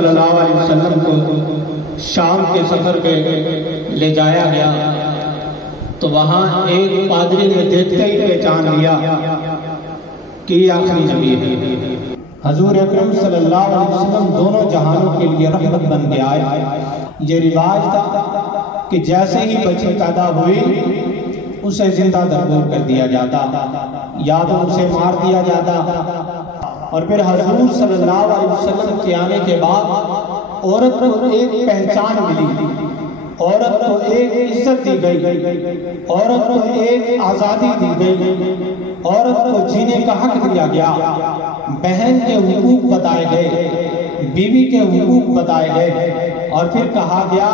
صلی اللہ علیہ وسلم کو شام کے سفر پہ لے جایا گیا تو وہاں ایک پادری نے دیکھتے ہی پہچان لیا کہ یہ آخری نبی ہے۔ حضور اکرم صلی اللہ علیہ وسلم دونوں جہانوں کے لیے رحمت بن کے آئے۔ یہ رواج تھا کہ جیسے ہی بچی پیدا ہوئی اسے زندہ درگور کر دیا جاتا، یا تو اسے مار دیا جاتا، اور پھر حضور صلی اللہ علیہ وسلم کے آنے کے بعد عورت کو ایک پہچان ملی، عورت کو ایک عزت دی گئی، عورت کو ایک آزادی دی گئی، عورت کو جینے کا حق دیا گیا، بہن کے حقوق بتائے گئے، بیوی کے حقوق بتائے گئے، اور پھر کہا گیا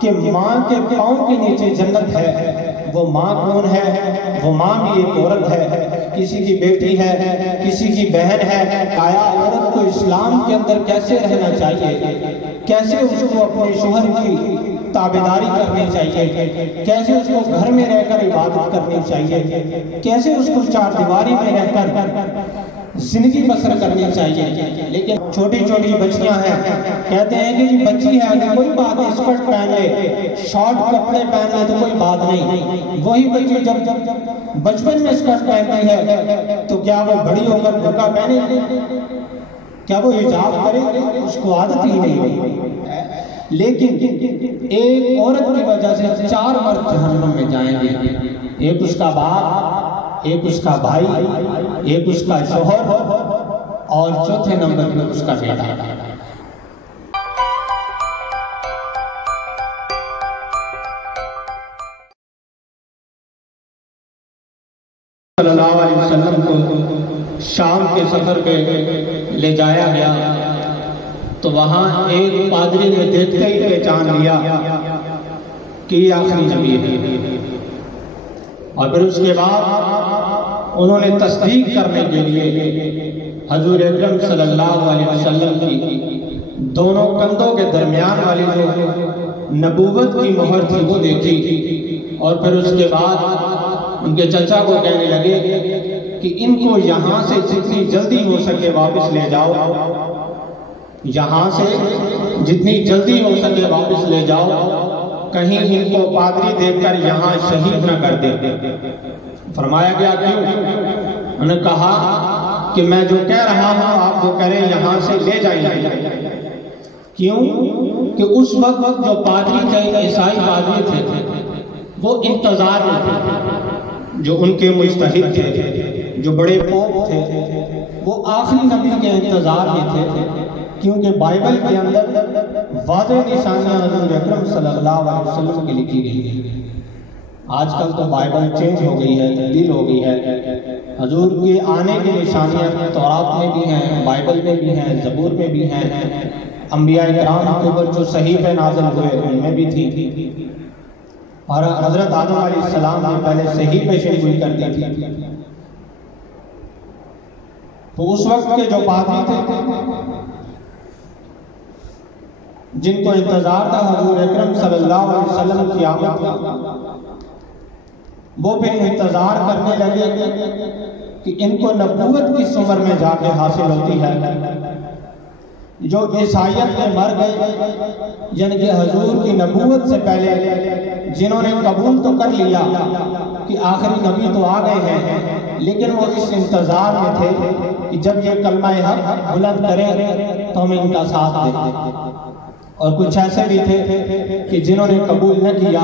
کہ ماں کے پاؤں کے نیچے جنت ہے۔ وہ ماں کون ہے؟ وہ ماں بھی ایک عورت ہے، کسی کی بیٹی ہے، کسی کی بہن ہے۔ آیا عورت کو اسلام کے اندر کیسے رہنا چاہیے، کیسے اس کو اپنے شوہر کی تابعداری کرنی چاہیے، کیسے اس کو گھر میں رہ کر عبادت کرنی چاہیے، کیسے اس کو چار دیواری میں رہ کر زندگی بسر کرنی چاہیے۔ لیکن چھوٹی چھوٹی بچیاں ہیں، کہتے ہیں کہ جی بچی ہے کہ کوئی بات نہیں، اسکرٹ پہن لے، شارٹ کپڑے پہن لے تو کوئی بات نہیں۔ وہی بچی جب بچپن میں اسکرٹ پہنتی ہے تو کیا وہ بڑی ہو کر برقع پہنے گی؟ کیا وہ حجاب کرے گی؟ اس کو عادت ہی نہیں ہوئی۔ لیکن ایک عورت کی وجہ سے 4 مرد جہنم میں جائیں گے، ایک اس کا باپ، ایک اس کا بھائی، ایک اس کا شوہر، اور چوتھے نمبر پر اس کا بیٹا۔ صلی اللہ علیہ وسلم کو شام کے سفر پہ لے جایا گیا تو وہاں ایک پادری نے دیکھتے ہی پہچان لیا کہ یہ آخری نبی ہے، اور پھر اس کے بعد انہوں نے تصدیق کرنے کے لیے حضور اکرم صلی اللہ علیہ وسلم کی دونوں کندھوں کے درمیان والی جو نبوت کی مہر تھی وہ دیکھی، اور پھر اس کے بعد ان کے چچا کو کہنے لگے کہ ان کو یہاں سے جتنی جلدی ہو سکے واپس لے جاؤ، یہاں سے جتنی جلدی ہو سکے واپس لے جاؤ، کہیں ان کو پادری دیکھ کر یہاں شہید نہ کر دے۔ فرمایا گیا کیوں؟ انہوں نے کہا کہ میں جو کہہ رہا ہوں آپ وہ کریں، یہاں سے لے جائیں۔ کیوں؟ کہ اس وقت جو پادری تھے، عیسائی پادری تھے، وہ انتظار میں تھے، جو ان کے مجتہد تھے، جو بڑے پوپ تھے، وہ آخری نبی کے انتظار میں تھے، کیونکہ بائبل کے اندر واضح نشانیاں حضور اکرم صلی اللہ علیہ وسلم کی لکھی گئی ہیں۔ آج کل تو بائبل چینج ہو گئی ہے، تبدیل ہو گئی ہے۔ حضور کے آنے کی نشانیاں تورات میں بھی ہیں، بائبل میں بھی ہیں، زبور میں بھی ہیں، انبیاء کرام کے اوپر جو صحیفے نازل ہوئے ان میں بھی تھی، اور حضرت آدم علیہ السلام نے پہلے صحیفے شروع کر دی تھی۔ تو اس وقت کے جو پادری تھے جن کو انتظار تھا حضور اکرم صلی اللہ علیہ وسلم کی آمد کا، وہ پھر انتظار کرنے لگے کہ ان کو نبوت کس عمر میں جا کے حاصل ہوتی ہے۔ جو عیسائیت میں مر گئے، یعنی کہ حضور کی نبوت سے پہلے جنہوں نے قبول تو کر لیا کہ آخری نبی تو آ گئے ہیں، لیکن وہ اس انتظار میں تھے کہ جب یہ کلمہ حق بلند کریں تو ہم ان کا ساتھ دیں۔ اور کچھ ایسے بھی تھے کہ جنہوں نے قبول نہ کیا،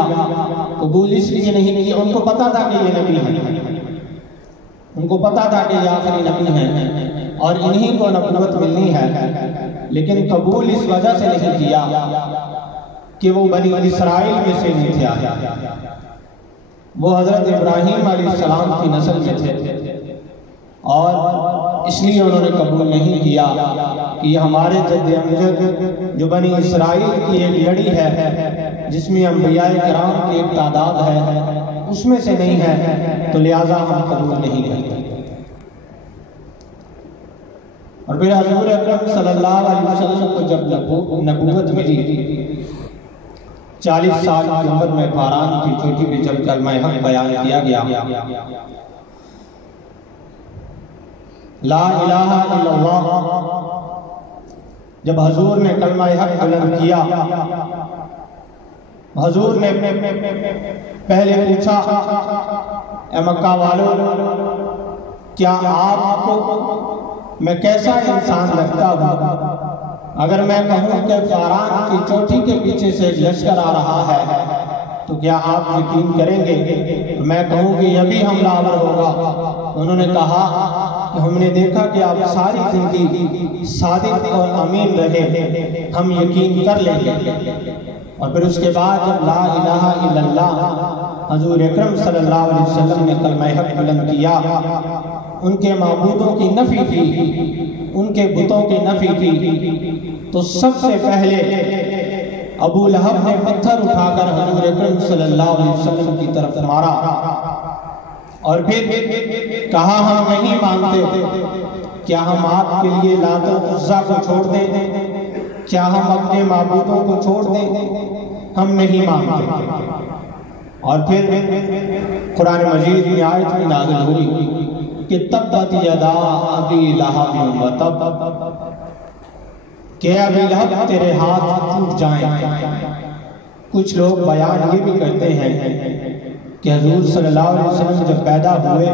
قبول اس لیے نہیں کیا، ان کو پتا تھا کہ یہ نبی ہے، ان کو پتا تھا کہ یہ آخری نبی ہے اور انہی کو نبوت ملنی ہے، لیکن قبول اس وجہ سے نہیں کیا کہ وہ بنی اسرائیل میں سے نہیں تھے، وہ حضرت ابراہیم علیہ السلام کی نسل میں تھے، اور اس لیے انہوں نے قبول نہیں کیا کہ یہ ہمارے جد امجد جو بنی اسرائیل کی ایک لڑی ہے جس میں انبیاء کرام کی ایک تعداد ہے، اس میں سے نہیں ہے، تو لہٰذا ہم قبول نہیں کرتے۔ اور پھر حضور اکرم صلی اللہ علیہ وسلم کو جب نبوت ملی، 40 سال کی عمر میں فاران کی چوٹی پہ جب کلمہ حق بیان کیا گیا، لا الہ الا اللہ جب حضور نے کلمہ حق بلند کیا، حضور نے پہلے پوچھا، اے مکہ والوں، کیا آپ کو میں کیسا انسان لگتا ہوں؟ اگر میں کہوں کہ فاران کی چوٹی کے پیچھے سے ایک لشکر آ رہا ہے تو کیا آپ یقین کریں گے؟ میں کہوں کہ یہ بھی حملہ آور ہوگا؟ انہوں نے کہا کہ ہم نے دیکھا کہ آپ ساری زندگی صادق اور امین رہے، ہم یقین کر لیں گے۔ اور پھر اس کے بعد جب لا الہ الا اللہ حضور اکرم صلی اللہ علیہ وسلم نے کلمہ حق بلند کیا، ان کے معبودوں کی نفی کی، ان کے بتوں کی نفی کی، تو سب سے پہلے ابو لہب نے پتھر اٹھا کر حضور اکرم صلی اللہ علیہ وسلم کی طرف مارا، اور پھر کہا ہم نہیں مانتے، کیا ہم آپ کے لیے لات و عزا کو چھوڑ دیں؟ کیا ہم اپنے معبودوں کو چھوڑ دیں؟ ہم نہیں مانتے۔ اور پھر قرآن مجید میں آیت میں نازل ہوئی کہ تبت یدا ابی لہب وتب، کہ ابی لہب تیرے ہاتھ ٹوٹ جائیں۔ کچھ لوگ بیان یہ بھی کرتے ہیں کہ حضور صلی اللہ علیہ وسلم جب پیدا ہوئے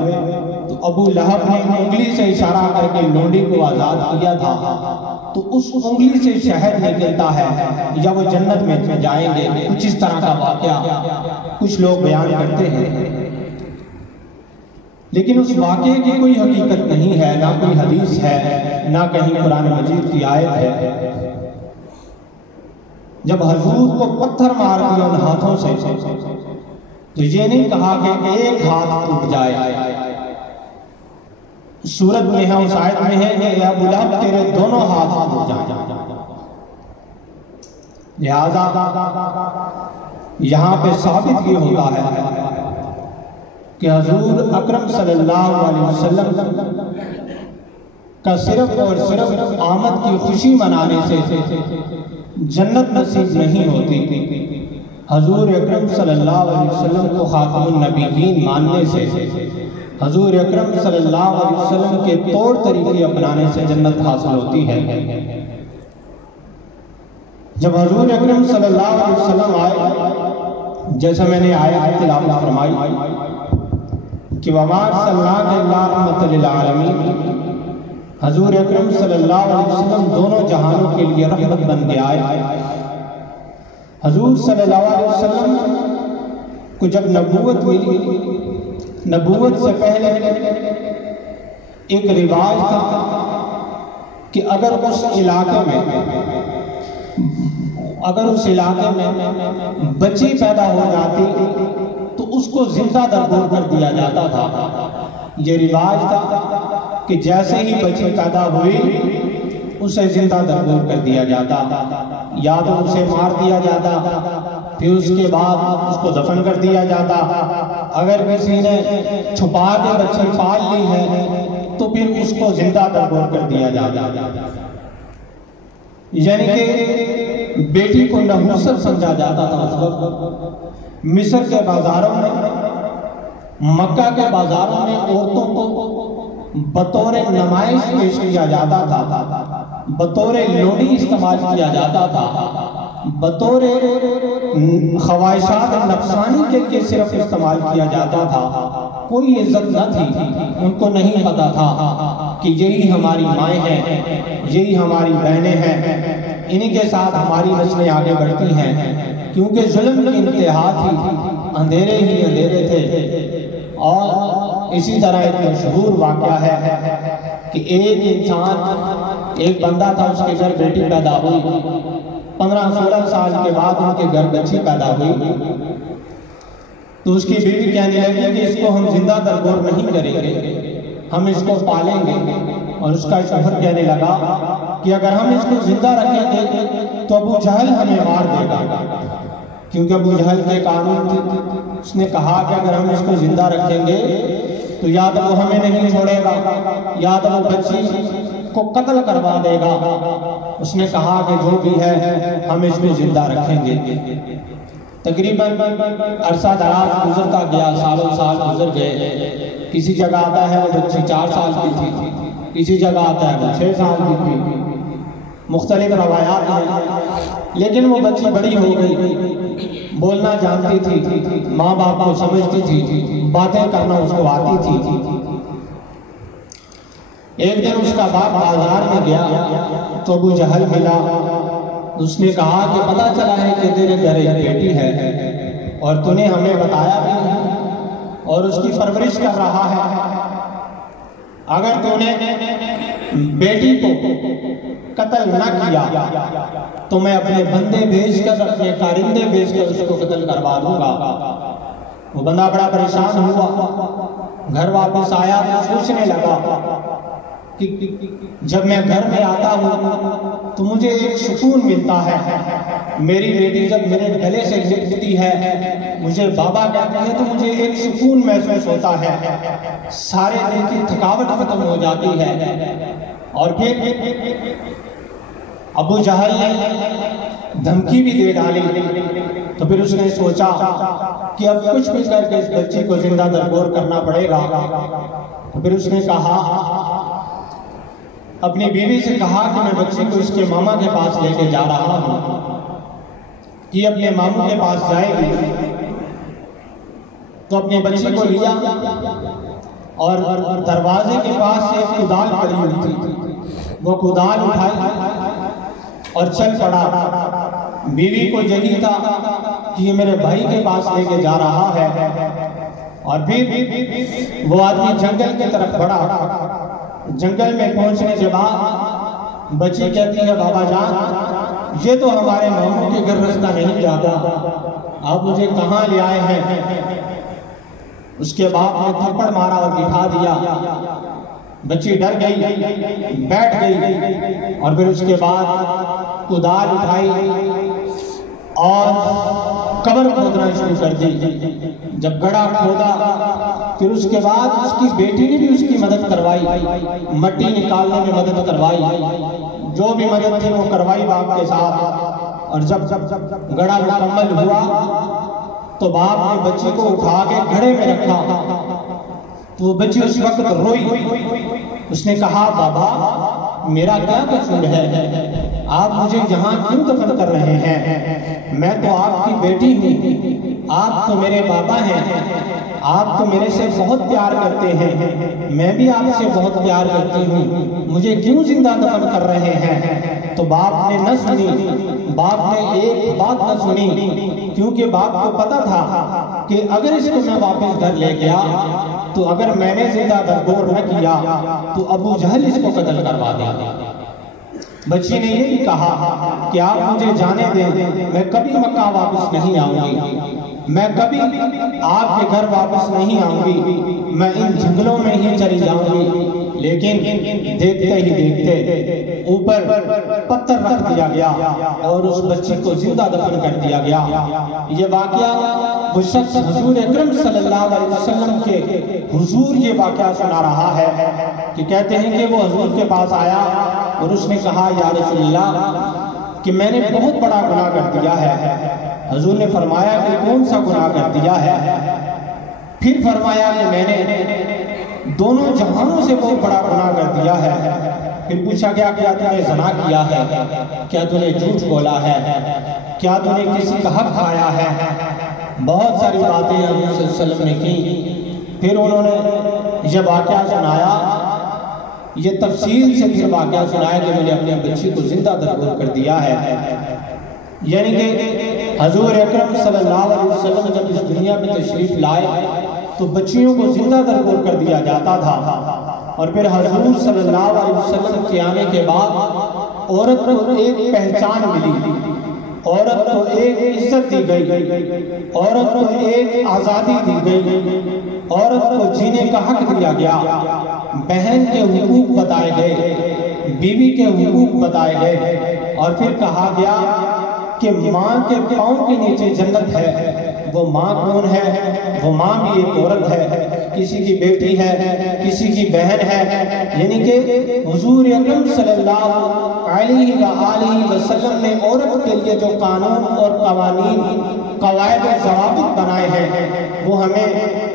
تو ابو لہب نے انگلی سے اشارہ کر کے لونڈی کو آزاد کیا تھا، تو اس انگلی سے شہد نکلتا ہے یا وہ جنت میں جائیں گے، کچھ اس طرح کا واقعہ کچھ لوگ بیان کرتے ہیں، لیکن اس واقعے کی کوئی حقیقت نہیں ہے، نہ کوئی حدیث ہے، نہ کہیں قرآن مجید کی آیت ہے۔ جب حضور کو پتھر مار دیا ان ہاتھوں سے تو یہ نہیں کہا کہ ایک ہاتھ ٹوٹ جائے، سورت میں ہے، اس آیت میں ہے کہ یا ابو لہب تیرے دونوں ہاتھ ٹوٹ جائیں۔ لہذا یہاں پہ ثابت یہ ہوتا ہے کہ حضور اکرم صلی اللہ علیہ وسلم کا صرف اور صرف آمد کی خوشی منانے سے جنت نصیب نہیں ہوتی، حضور اکرم صلی اللہ علیہ وسلم کو خاتم النبیین ماننے سے، حضور اکرم صلی اللہ علیہ وسلم کے طور طریقے اپنانے سے جنت حاصل ہوتی ہے۔ جب حضور اکرم صلی اللہ علیہ وسلم آئے، جیسا میں نے آیت تلاوت فرمائی کہ وَمَا أَرْسَلْنَاكَ إِلَّا رَحْمَةً لِلْعَالَمِينَ، حضور اکرم صلی اللہ علیہ وسلم دونوں جہانوں کے لیے رحمت بن کے آئے۔ حضور صلی اللہ علیہ وسلم کو جب نبوت ملی، نبوت سے پہلے ایک رواج تھا کہ اگر اس علاقے میں بچی پیدا ہو جاتی تو اس کو زندہ درگور کر دیا جاتا تھا۔ یہ رواج تھا کہ جیسے ہی بچی پیدا ہوئی اسے زندہ درگور کر دیا جاتا، یا تو اسے مار دیا جاتا، پھر اس کے بعد اس کو دفن کر دیا جاتا، اگر کسی نے چھپا کے بچی پال لی ہے تو پھر اس کو زندہ درگور کر دیا جاتا۔ یعنی کہ بیٹی کو نحوست سمجھا جاتا تھا اس وقت۔ مصر کے بازاروں میں، مکہ کے بازاروں میں عورتوں کو بطور نمائش پیش کیا جاتا تھا، بطور لونڈی استعمال کیا جاتا تھا، بطور خواہشات نفسانی کے لیے صرف استعمال کیا جاتا تھا۔ کوئی عزت نہ تھی، ان کو نہیں پتا تھا کہ یہی ہماری مائیں ہیں، یہی ہماری بہنیں ہیں، انہی کے ساتھ ہماری نسلیں آگے بڑھتی ہیں، کیونکہ ظلم کی انتہا تھی، اندھیرے ہی اندھیرے تھے۔ اور اسی طرح ایک مشہور واقعہ ہے کہ ایک انسان، ایک بندہ تھا، اس کے گھر بیٹی پیدا ہوئی، 15-16 سال کے بعد ان کے گھر بچی پیدا ہوئی، تو اس کی بیوی کہنے لگی کہ اس کو ہم زندہ درگور نہیں کریں گے، ہم اس کو پالیں گے۔ اور اس کا شوہر کہنے لگا کہ اگر ہم اس کو زندہ رکھیں گے تو ابو جہل ہمیں مار دے گا، کیونکہ ابو جہل کے قانون تھے۔ اس نے کہا کہ اگر ہم اس کو زندہ رکھیں گے تو یا تو وہ ہمیں نہیں چھوڑے گا، یا تو وہ بچی کو قتل کروا دے گا۔ اس نے کہا کہ جو بھی ہے ہم اس کو زندہ رکھیں گے۔ تقریباً عرصہ دراز گزرتا گیا، سالوں سال گزر گئے۔ کسی جگہ آتا ہے وہ بچی 4 سال کی تھی، کسی جگہ آتا ہے وہ 6 سال کی تھی۔ مختلف روایات ہیں، لیکن وہ بچی بڑی ہو گئی، بولنا جانتی تھی، ماں باپ کو سمجھتی تھی، باتیں کرنا اس کو آتی تھی۔ ایک دن اس کا باپ بازار میں گیا تو ابو جہل ملا، اس نے کہا کہ پتہ چلا ہے کہ تیرے گھر ایک بیٹی ہے اور تو نے ہمیں بتایا بھی نہیں اور اس کی پرورش کر رہا ہے، اگر تو نے بیٹی کو قتل نہ کیا تو میں اپنے بندے بھیج کر، اپنے کارندے بھیج کر اس کو قتل کروا دوں گا۔ وہ بندہ بڑا پریشان ہوا، گھر واپس آیا تو سوچنے لگا کہ جب میں گھر میں آتا ہوں تو مجھے ایک سکون ملتا ہے، میری بیٹی جب میرے گلے سے لپٹتی ہے، مجھے بابا کہتی ہے تو مجھے ایک سکون محسوس ہوتا ہے، سارے دن کی تھکاوٹ ختم ہو جاتی ہے۔ اور پھر ابو جہل نے دھمکی بھی دے ڈالی، تو پھر اس نے سوچا کہ اب کچھ بھی کر کے اس بچی کو زندہ درگور کرنا پڑے گا۔ تو پھر اس نے کہا، اپنی بیوی سے کہا کہ میں بچی کو اس کے ماما کے پاس لے کے جا رہا ہوں، کہ اپنے ماموں کے پاس جائے گی۔ تو اپنی بچی کو لیا اور دروازے کے پاس سے ایک کدال پڑی ہوئی تھی، وہ کدال اٹھائی اور چل پڑا۔ بیوی کو یہی تھا کہ یہ میرے بھائی کے پاس لے کے جا رہا ہے، اور پھر وہ آدمی جنگل کی طرف بڑھا۔ جنگل میں پہنچنے کے بعد بچی کہتی ہے، بابا جان یہ تو ہمارے ماموں کے گھر رستہ نہیں جاتا، آپ مجھے کہاں لے آئے ہیں؟ اس کے باپ نے تھپڑ مارا اور بٹھا دیا۔ بچی ڈر گئی، بیٹھ گئی، اور پھر اس کے بعد کدال اٹھائی اور قبر کھودنا شروع کر دی۔ جب گڑھا کھودا پھر اس کے بعد اس کی بیٹی نے بھی اس کی مدد کروائی، مٹی نکالنے میں مدد کروائی، جو بھی مدد تھی وہ کروائی باپ کے ساتھ۔ اور جب گڑھا مکمل ہوا تو باپ نے بچی کو اٹھا کے گھڑے میں رکھا، تو وہ بچی اس وقت روئی۔ اس نے کہا، بابا میرا کیا قصور ہے، آپ مجھے یہاں کیوں دفن کر رہے ہیں؟ میں تو آپ کی بیٹی ہوں، آپ تو میرے بابا ہیں، آپ تو میرے سے بہت پیار کرتے ہیں، میں بھی آپ سے بہت پیار کرتی ہوں، مجھے کیوں زندہ دفن کر رہے ہیں؟ تو باپ نے نہ سنی، باپ نے ایک بات نہ سنی، کیونکہ باپ کو پتا تھا کہ اگر اس کو میں واپس گھر لے گیا تو اگر میں نے زندہ درگور نہ کیا تو ابو جہل اس کو قتل کروا دے گا۔ بچی نے یہی کہا کہ آپ مجھے جانے دیں، میں کبھی مکہ واپس نہیں آؤں گی، میں کبھی آپ کے گھر واپس نہیں آؤں گی، میں ان جنگلوں میں ہی چلی جاؤں گی۔ لیکن دیکھتے ہی دیکھتے اوپر پتھر رکھ دیا گیا اور اس بچی کو زندہ دفن کر دیا گیا۔ یہ واقعہ وہ شخص حضور اکرم صلی اللہ علیہ وسلم کے حضور یہ واقعہ سنا رہا ہے کہ کہتے ہیں کہ وہ حضور کے پاس آیا اور اس نے کہا، یا رسول اللہ کہ میں نے بہت بڑا گناہ کر دیا ہے۔ حضور نے فرمایا کہ کون سا گناہ کر دیا ہے؟ پھر فرمایا کہ میں نے دونوں جہانوں سے بہت بڑا گناہ کر دیا ہے۔ پھر پوچھا گیا، کیا تم نے زنا کیا ہے؟ کیا تم نے جھوٹ بولا ہے؟ کیا تم نے کسی کا حق کھایا ہے؟ بہت ساری باتیں حضور صلی اللہ علیہ وسلم نے کی۔ پھر انہوں نے یہ واقعہ سنایا، یہ تفصیل سے پھر واقعہ سنایا کہ میں نے اپنے بچی کو زندہ درگور کر دیا ہے۔ یعنی کہ حضور اکرم صلی اللہ علیہ وسلم جب اس دنیا میں تشریف لائے تو بچیوں کو زندہ درگور کر دیا جاتا تھا، اور پھر حضور صلی اللہ علیہ وسلم کے آنے کے بعد عورت کو ایک پہچان ملی، عورت کو ایک عزت دی گئی، عورت کو ایک آزادی دی گئی، عورت کو جینے کا حق دیا گیا، بہن کے حقوق بتائے گئے، بیوی کے حقوق بتائے گئے، اور پھر کہا گیا کہ ماں کے پاؤں کے نیچے جنت ہے۔ وہ ماں کون ہے؟ وہ ماں بھی ایک عورت ہے، کسی کی بیٹی ہے، کسی کی بہن ہے۔ یعنی کہ حضور اکرم صلی اللہ علیہ وآلہ وسلم نے عورت کے لیے جو قانون اور قوانین، قواعد و ضوابط بنائے ہیں وہ ہمیں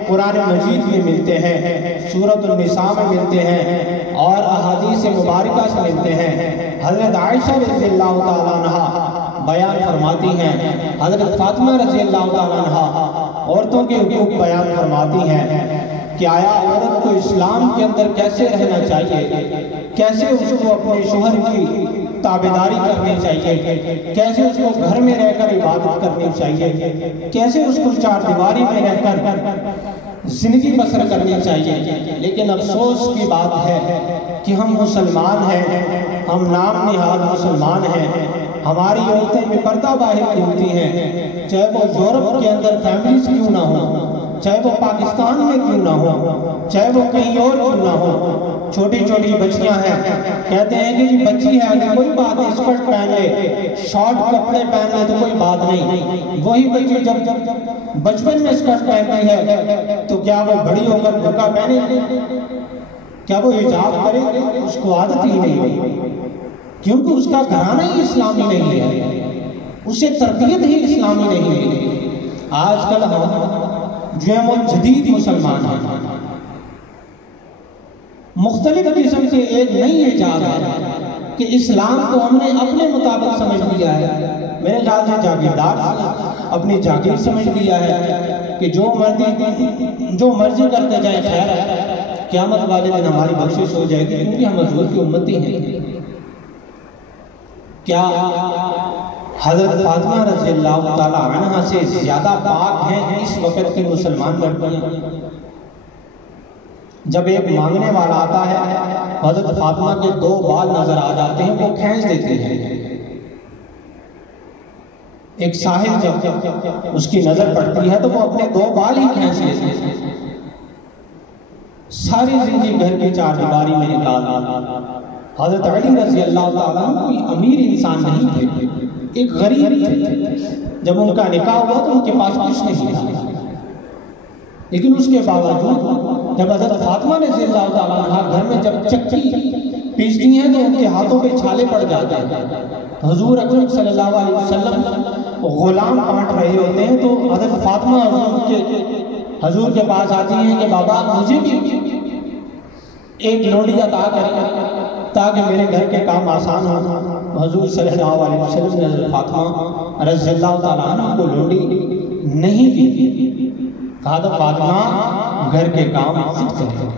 قرآن مجید میں ملتے ہیں، سورۃ النساء میں ملتے ہیں، اور احادیث مبارکہ سے ملتے ہیں۔ حضرت عائشہ رضی اللہ تعالیٰ عنہ بیان فرماتی ہیں، حضرت فاطمہ رضی اللہ تعالیٰ عنہ عورتوں کے حقوق بیان فرماتی ہیں کہ آیا عورت کو اسلام کے اندر کیسے رہنا چاہیے، کیسے اس کو اپنے شوہر کی تابعداری کرنی چاہیے، کیسے اس کو گھر میں رہ کر عبادت کرنی چاہیے، کیسے اس کو چار دیواری میں رہ کر زندگی بسر کرنی چاہیے۔ لیکن افسوس کی بات ہے کہ ہم مسلمان ہیں، ہم نام نہاد مسلمان ہیں، ہماری عورتیں بے پردہ باہر گھومتی ہیں، چاہے وہ یورپ کے اندر فیملیز کیوں نہ ہوں، چاہے وہ پاکستان میں کیوں نہ ہو، چاہے وہ کہیں اور کیوں نہ ہو، چھوٹی چھوٹی بچیاں ہیں، کہتے ہیں کہ جی بچی ہے اگر کوئی بات نہیں، اسکرٹ پہن لے، شارٹ کپڑے پہن لے تو کوئی بات نہیں۔ وہی بچی جب بچپن میں اسکرٹ پہنتی ہے تو کیا وہ بڑی ہو کر برقع پہنے گی، کیا وہ حجاب کرے؟ اس کو عادت ہی نہیں ہوئی، کیونکہ اس کا گھرانہ ہی اسلامی نہیں ہے، اسے تربیت ہی اسلامی نہیں ہے۔ آج کل ہم جو ہیں وہ جدید مسلمان ہیں، مختلف قسم کے ایک نئی ایجاد ہے کہ اسلام کو ہم نے اپنے مطابق سمجھ لیا ہے، میرے خیال سے جاگیردار اپنی جاگیر سمجھ لیا ہے کہ جو مرضی کرتے جائیں خیر ہے، قیامت والے دن ہماری بخشش ہو جائے گی کیونکہ ہم حضور کی امتی ہیں۔ کیا حضرت فاطمہ رضی اللہ تعالیٰ عنہ سے زیادہ پاک ہیں اس وقت کے مسلمان لڑکیاں؟ جب ایک مانگنے والا آتا ہے، حضرت فاطمہ کے 2 بال نظر آ جاتے ہیں، وہ کھینچ دیتے ہیں۔ ایک ساحل جب اس کی نظر پڑتی ہے تو وہ اپنے 2 بال ہی کھینچ لیتے ہیں، ساری زندگی گھر کی چار دیواری میں نکال دیتے۔ حضرت علی رضی اللہ تعالیٰ کوئی امیر انسان نہیں تھے، ایک غریب تھے، جب ان کا نکاح ہوا تو ان کے پاس کچھ نہیں تھا، لیکن اس کے باوجود جب حضرت فاطمہ رضی اللہ تعالیٰ عنہ گھر میں جب چکی پیستی ہیں تو ان کے ہاتھوں پہ چھالے پڑ جاتے ہیں۔ حضور اکرم صلی اللہ علیہ وسلم غلام کاٹ رہے ہوتے ہیں تو حضرت فاطمہ حضور کے پاس آتی ہیں کہ بابا مجھے بھی ایک لوڑی عطا کریں تاکہ میرے گھر کے کام آسان ہوں۔ حضور صلی اللہ علیہ وسلم نے حضرت فاطمہ رضی اللہ تعالیٰ عنہ کو لوڑی نہیں دی، کہا تو فاطمہ گھر کے کام خود کریں،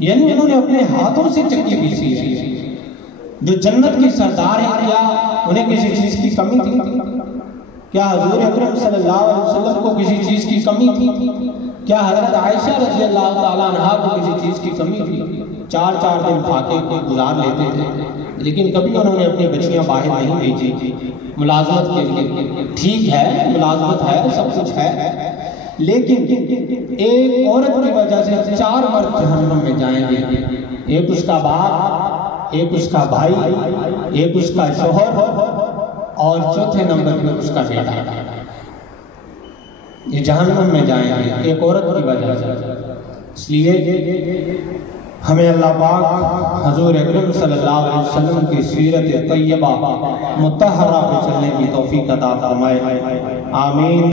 یعنی انہوں نے اپنے ہاتھوں سے چکی پیسی ہے۔ جو جنت کی سردار ہیں کیا انہیں کسی چیز کی کمی تھی؟ کیا حضور اکرم صلی اللہ علیہ وسلم کو کسی چیز کی کمی تھی؟ کیا حضرت عائشہ رضی اللہ تعالیٰ عنہ کو کسی چیز کی کمی تھی؟ 4 دن فاقے کو گزار لیتے تھے، لیکن کبھی انہوں نے اپنی بچیاں باہر نہیں بھیجی ملازمت کے لیے۔ ٹھیک ہے، ملازمت ہے، سب کچھ ہے، لیکن ایک عورت کی وجہ سے 4 مرد جہنم میں جائیں گے، ایک اس کا باپ، ایک اس کا بھائی، ایک اس کا شوہر اور چوتھے نمبر پر اس کا بیٹا، یہ جہنم میں جائیں گے ایک عورت کی وجہ سے۔ اس لیے ہمیں اللہ پاک حضور اکرم صلی اللہ علیہ وسلم کی سیرت طیبہ مطہرہ پہ چلنے کی توفیق عطا فرمائے، آمین۔